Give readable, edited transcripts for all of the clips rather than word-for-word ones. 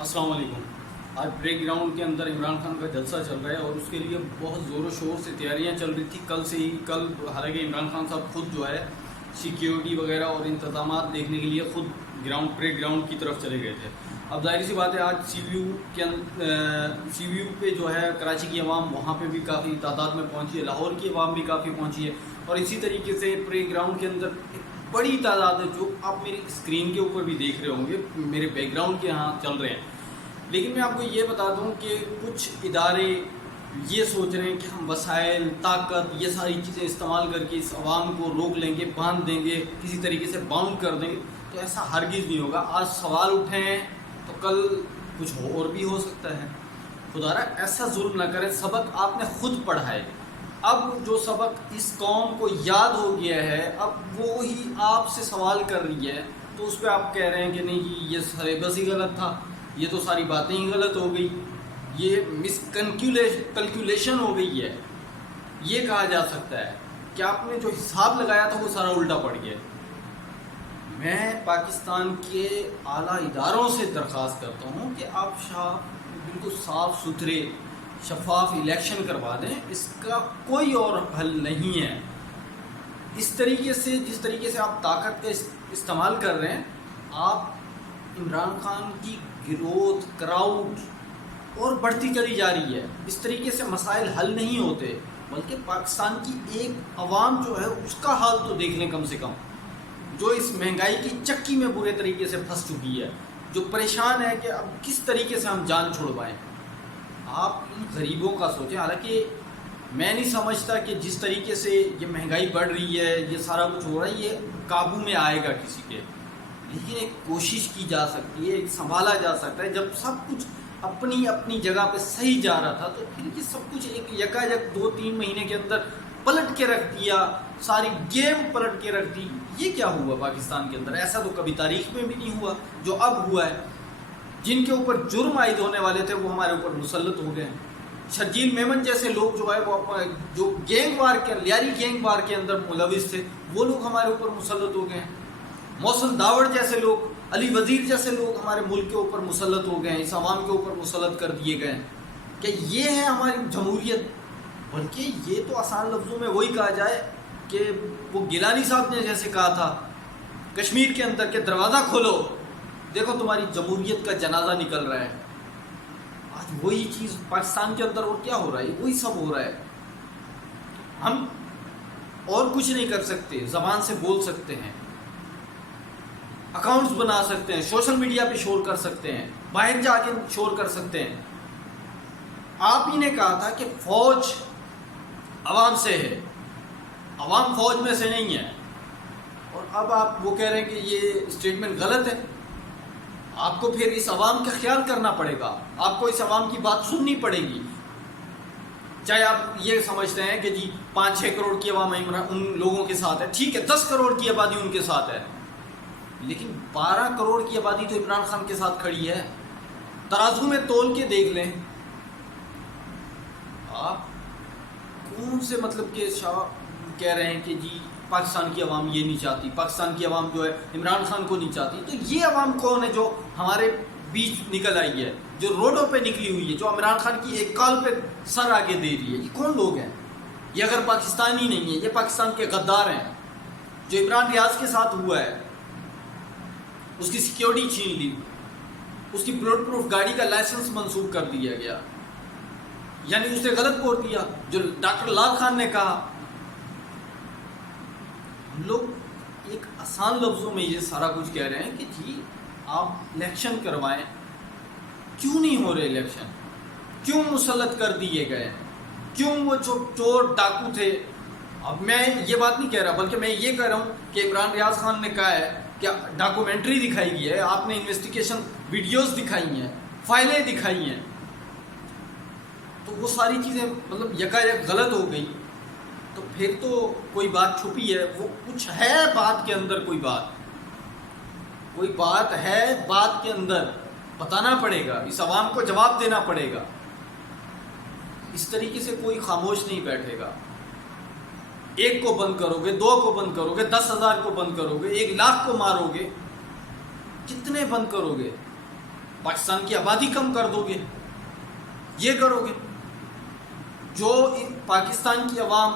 السلام علیکم۔ آج بریک گراؤنڈ کے اندر عمران خان کا جلسہ چل رہا ہے اور اس کے لیے بہت زور و شور سے تیاریاں چل رہی تھی کل سے ہی۔ کل حالانکہ عمران خان صاحب خود جو ہے سیکیورٹی وغیرہ اور انتظامات دیکھنے کے لیے خود بریک گراؤنڈ کی طرف چلے گئے تھے۔ اب ظاہر سی بات ہے آج سی وی یو پہ جو ہے کراچی کی عوام وہاں پہ بھی کافی تعداد میں پہنچی ہے، لاہور کی عوام بھی کافی پہنچی ہے، اور اسی طریقے سے بریک گراؤنڈ کے اندر ایک بڑی تعداد ہے جو آپ میری اسکرین کے اوپر بھی دیکھ رہے ہوں گے، میرے بیک گراؤنڈ کے یہاں چل رہے ہیں۔ لیکن میں آپ کو یہ بتا دوں کہ کچھ ادارے یہ سوچ رہے ہیں کہ ہم وسائل، طاقت، یہ ساری چیزیں استعمال کر کے اس عوام کو روک لیں گے، باندھ دیں گے، کسی طریقے سے باؤنڈ کر دیں گے، تو ایسا ہرگز نہیں ہوگا۔ آج سوال اٹھے ہیں تو کل کچھ اور بھی ہو سکتا ہے۔ خدا را ایسا ظلم نہ کریں، سبق آپ نے خود پڑھا ہے۔ اب جو سبق اس قوم کو یاد ہو گیا ہے، اب وہی آپ سے سوال کر رہی ہے، تو اس پہ آپ کہہ رہے ہیں کہ نہیں جی یہ سلیبس ہی غلط تھا، یہ تو ساری باتیں ہی غلط ہو گئی، یہ کیلکولیشن ہو گئی ہے۔ یہ کہا جا سکتا ہے کہ آپ نے جو حساب لگایا تھا وہ سارا الٹا پڑ گیا۔ میں پاکستان کے اعلیٰ اداروں سے درخواست کرتا ہوں کہ آپ بالکل صاف ستھرے شفاف الیکشن کروا دیں، اس کا کوئی اور حل نہیں ہے۔ اس طریقے سے جس طریقے سے آپ طاقت کا استعمال کر رہے ہیں، آپ عمران خان کی گروتھ، کراؤڈ اور بڑھتی چلی جا رہی ہے۔ اس طریقے سے مسائل حل نہیں ہوتے، بلکہ پاکستان کی ایک عوام جو ہے اس کا حال تو دیکھ لیں کم سے کم، جو اس مہنگائی کی چکی میں برے طریقے سے پھنس چکی ہے، جو پریشان ہے کہ اب کس طریقے سے ہم جان چھڑوائیں۔ آپ ان غریبوں کا سوچیں۔ حالانکہ میں نہیں سمجھتا کہ جس طریقے سے یہ مہنگائی بڑھ رہی ہے، یہ سارا کچھ ہو رہا ہے، یہ قابو میں آئے گا کسی کے، لیکن ایک کوشش کی جا سکتی ہے، ایک سنبھالا جا سکتا ہے۔ جب سب کچھ اپنی اپنی جگہ پہ صحیح جا رہا تھا تو پھر یہ سب کچھ ایک یکایک 2-3 مہینے کے اندر پلٹ کے رکھ دیا، ساری گیم پلٹ کے رکھ دی۔ یہ کیا ہوا پاکستان کے اندر؟ ایسا تو کبھی تاریخ میں بھی نہیں ہوا جو اب ہوا ہے۔ جن کے اوپر جرم عائد ہونے والے تھے وہ ہمارے اوپر مسلط ہو گئے ہیں۔ شرجیل میمن جیسے لوگ جو ہے وہ جو لیاری گینگ وار کے اندر ملوث تھے، وہ لوگ ہمارے اوپر مسلط ہو گئے ہیں۔ محسن داوڑ جیسے لوگ، علی وزیر جیسے لوگ ہمارے ملک کے اوپر مسلط ہو گئے ہیں، اس عوام کے اوپر مسلط کر دیے گئے ہیں۔ کہ یہ ہے ہماری جمہوریت؟ بلکہ یہ تو آسان لفظوں میں وہی کہا جائے کہ وہ گیلانی صاحب نے جیسے کہا تھا کشمیر کے اندر کہ دروازہ کھولو، دیکھو تمہاری جمہوریت کا جنازہ نکل رہا ہے۔ آج وہی چیز پاکستان کے اندر اور کیا ہو رہا ہے، وہی سب ہو رہا ہے۔ ہم اور کچھ نہیں کر سکتے، زبان سے بول سکتے ہیں، اکاؤنٹس بنا سکتے ہیں، سوشل میڈیا پہ شور کر سکتے ہیں، باہر جا کے شور کر سکتے ہیں۔ آپ ہی نے کہا تھا کہ فوج عوام سے ہے، عوام فوج میں سے نہیں ہے، اور اب آپ وہ کہہ رہے ہیں کہ یہ اسٹیٹمنٹ غلط ہے۔ آپ کو پھر اس عوام کا خیال کرنا پڑے گا، آپ کو اس عوام کی بات سننی پڑے گی۔ چاہے آپ یہ سمجھتے ہیں کہ جی 5-6 کروڑ کی عوام ان لوگوں کے ساتھ ہے، ٹھیک ہے، 10 کروڑ کی آبادی ان کے ساتھ ہے، لیکن 12 کروڑ کی آبادی تو عمران خان کے ساتھ کھڑی ہے۔ ترازو میں تول کے دیکھ لیں۔ آپ کون سے مطلب کہ کہہ رہے ہیں کہ جی پاکستان کی عوام یہ نہیں چاہتی، پاکستان کی عوام جو ہے عمران خان کو نہیں چاہتی؟ تو یہ عوام کون ہے جو ہمارے بیچ نکل آئی ہے، جو روڈوں پہ نکلی ہوئی ہے، جو عمران خان کی ایک کال پہ سر آگے دے رہی ہے؟ یہ کون لوگ ہیں؟ یہ اگر پاکستانی نہیں ہے، یہ پاکستان کے غدار ہیں۔ جو عمران ریاض کے ساتھ ہوا ہے، اس کی سیکیورٹی چھین لی، اس کی بلٹ پروف گاڑی کا لائسنس منسوخ کر دیا گیا، یعنی اس نے غلط بول دیا جو ڈاکٹر لال خان نے کہا۔ ہم لوگ ایک آسان لفظوں میں یہ سارا کچھ کہہ رہے ہیں کہ جی آپ الیکشن کروائیں۔ کیوں نہیں ہو رہے الیکشن؟ کیوں مسلط کر دیے گئے؟ کیوں وہ جو چور ڈاکو تھے؟ اب میں یہ بات نہیں کہہ رہا، بلکہ میں یہ کہہ رہا ہوں کہ عمران ریاض خان نے کہا ہے کہ ڈاکومنٹری دکھائی گئی ہے، آپ نے انویسٹیگیشن ویڈیوز دکھائی ہیں، فائلیں دکھائی ہیں، تو وہ ساری چیزیں مطلب یکایک غلط ہو گئی، تو پھر تو کوئی بات چھپی ہے، وہ کچھ ہے بات کے اندر، کوئی بات ہے بات کے اندر، بتانا پڑے گا، اس عوام کو جواب دینا پڑے گا۔ اس طریقے سے کوئی خاموش نہیں بیٹھے گا۔ 1 کو بند کرو گے، 2 کو بند کرو گے، 10,000 کو بند کرو گے، 1 لاکھ کو مارو گے، کتنے بند کرو گے؟ پاکستان کی آبادی کم کر دو گے، یہ کرو گے۔ جو پاکستان کی عوام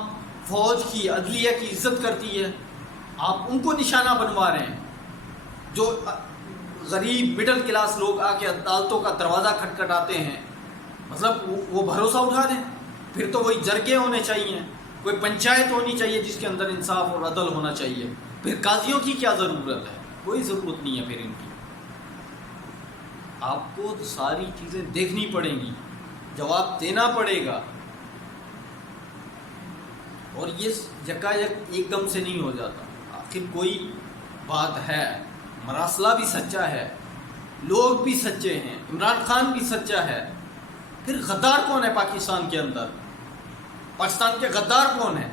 فوج کی، عدلیہ کی عزت کرتی ہے، آپ ان کو نشانہ بنوا رہے ہیں۔ جو غریب مڈل کلاس لوگ آ کے عدالتوں کا دروازہ کھٹکھٹاتے ہیں، مطلب وہ بھروسہ اٹھا دیں۔ پھر تو وہی جرگے ہونے چاہیے، کوئی پنچایت ہونی چاہیے جس کے اندر انصاف اور عدل ہونا چاہیے۔ پھر قاضیوں کی کیا ضرورت ہے؟ کوئی ضرورت نہیں ہے پھر ان کی۔ آپ کو ساری چیزیں دیکھنی پڑیں گی، جواب دینا پڑے گا، اور یہ یکایک ایک دم سے نہیں ہو جاتا۔ آخر کوئی بات ہے، مراسلہ بھی سچا ہے، لوگ بھی سچے ہیں، عمران خان بھی سچا ہے۔ پھر غدار کون ہے پاکستان کے اندر؟ پاکستان کے غدار کون ہیں؟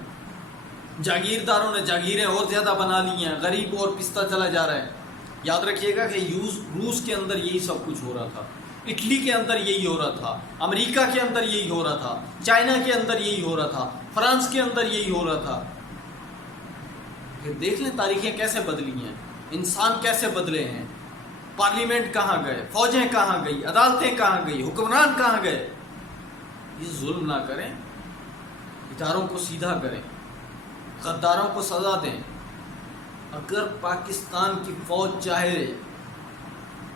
جاگیرداروں نے جاگیریں اور زیادہ بنا لی ہیں، غریب اور پستا چلا جا رہا ہے۔ یاد رکھیے گا کہ روس کے اندر یہی سب کچھ ہو رہا تھا، اٹلی کے اندر یہی ہو رہا تھا، امریکہ کے اندر یہی ہو رہا تھا، چائنا کے اندر یہی ہو رہا تھا، فرانس کے اندر یہی ہو رہا تھا۔ پھر دیکھ لیں تاریخیں کیسے بدلی ہیں، انسان کیسے بدلے ہیں، پارلیمنٹ کہاں گئے، فوجیں کہاں گئی، عدالتیں کہاں گئی، حکمران کہاں گئے۔ یہ ظلم نہ کریں، اداروں کو سیدھا کریں، غداروں کو سزا دیں۔ اگر پاکستان کی فوج چاہے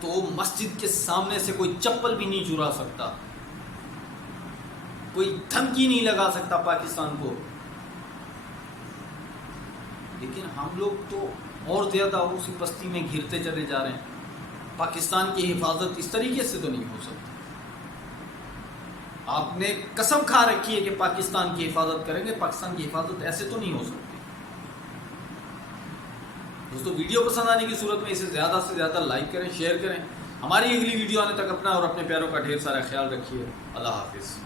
تو مسجد کے سامنے سے کوئی چپل بھی نہیں چرا سکتا، کوئی دھمکی نہیں لگا سکتا پاکستان کو۔ لیکن ہم لوگ تو اور زیادہ اسی پستی میں گھرتے چلے جا رہے ہیں۔ پاکستان کی حفاظت اس طریقے سے تو نہیں ہو سکتی۔ آپ نے قسم کھا رکھی ہے کہ پاکستان کی حفاظت کریں گے، پاکستان کی حفاظت ایسے تو نہیں ہو سکتی۔ دوستو، ویڈیو پسند آنے کی صورت میں اسے زیادہ سے زیادہ لائک کریں، شیئر کریں۔ ہماری اگلی ویڈیو آنے تک اپنا اور اپنے پیاروں کا ڈھیر سارا خیال رکھیے۔ اللہ حافظ۔